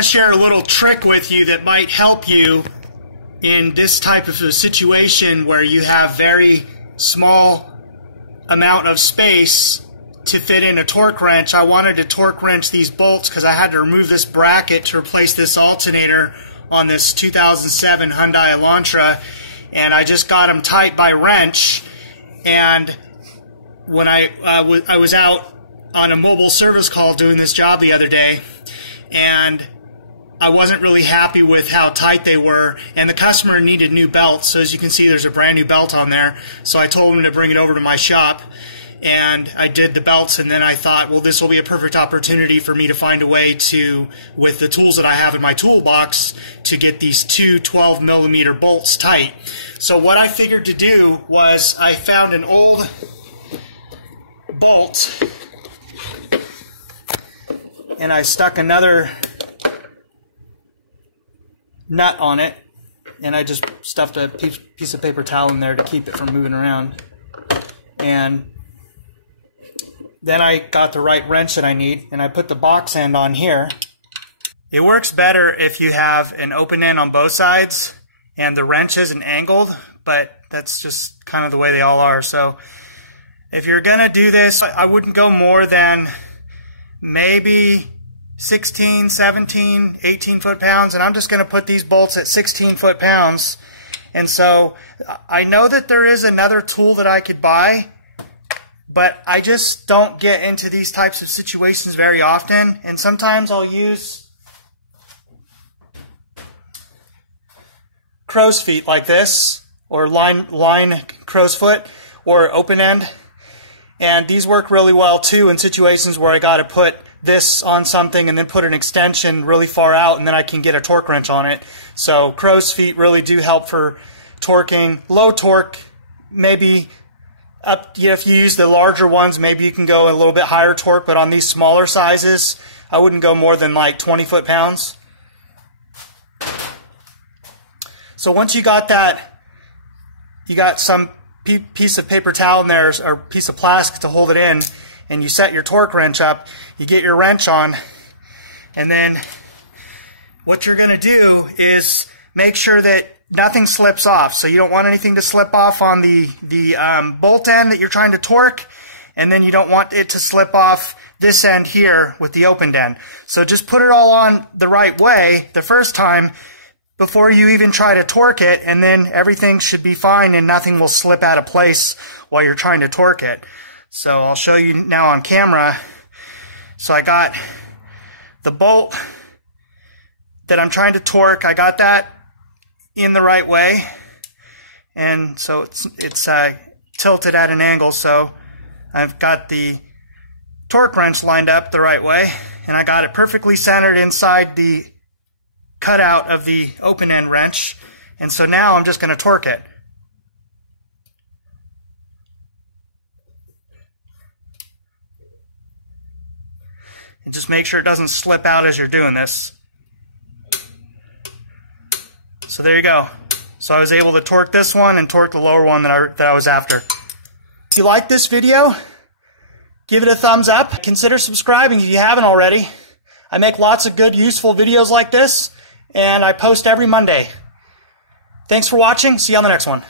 to share a little trick with you that might help you in this type of a situation where you have very small amount of space to fit in a torque wrench. I wanted to torque wrench these bolts because I had to remove this bracket to replace this alternator on this 2007 Hyundai Elantra, and I just got them tight by wrench. And when I was out on a mobile service call doing this job the other day, and I wasn't really happy with how tight they were, and the customer needed new belts. So as you can see, there's a brand new belt on there. So I told him to bring it over to my shop, and I did the belts, and then I thought, well, this will be a perfect opportunity for me to find a way to, with the tools that I have in my toolbox, to get these two 12mm bolts tight. So what I figured to do was I found an old bolt, and I stuck another nut on it, and I just stuffed a piece of paper towel in there to keep it from moving around. And then I got the right wrench that I need, and I put the box end on here. It works better if you have an open end on both sides and the wrench isn't angled, but that's just kind of the way they all are. So if you're gonna do this, I wouldn't go more than maybe 16, 17, 18 foot-pounds, and I'm just going to put these bolts at 16 foot-pounds. And so I know that there is another tool that I could buy, but I just don't get into these types of situations very often, and sometimes I'll use crow's feet like this, or line crow's foot, or open end. And these work really well too in situations where I got to put this on something and then put an extension really far out, and then I can get a torque wrench on it. So crow's feet really do help for torquing. Low torque, maybe up, if you use the larger ones, maybe you can go a little bit higher torque, but on these smaller sizes, I wouldn't go more than like 20 foot-pounds. So once you got that, you got some piece of paper towel in there, or piece of plastic to hold it in, and you set your torque wrench up, you get your wrench on, and then what you're going to do is make sure that nothing slips off. So you don't want anything to slip off on the bolt end that you're trying to torque, and then you don't want it to slip off this end here with the opened end. So just put it all on the right way the first time before you even try to torque it, and then everything should be fine and nothing will slip out of place while you're trying to torque it. So I'll show you now on camera. So I got the bolt that I'm trying to torque. I got that in the right way, and so it's tilted at an angle. So I've got the torque wrench lined up the right way, and I got it perfectly centered inside the cutout of the open end wrench. And so now I'm just going to torque it. And just make sure it doesn't slip out as you're doing this. So there you go. So I was able to torque this one and torque the lower one that I was after. If you like this video, give it a thumbs up. Consider subscribing if you haven't already. I make lots of good, useful videos like this, and I post every Monday. Thanks for watching. See you on the next one.